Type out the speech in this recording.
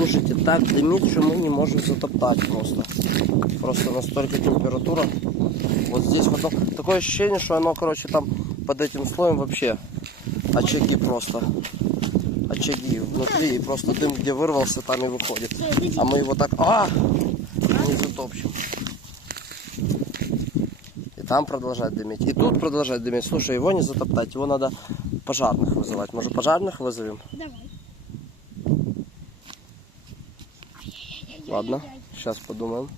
Слушайте, так дымит, что мы не можем затоптать просто. Просто настолько температура. Вот здесь потом такое ощущение, что оно, короче, там под этим слоем вообще очаги просто. Очаги внутри, и просто дым, где вырвался, там и выходит. А мы его так не затопчем. И там продолжать дымить. И тут продолжать дымить. Слушай, его не затоптать, его надо пожарных вызывать. Может, пожарных вызовем? Давай. Ладно, сейчас подумаем.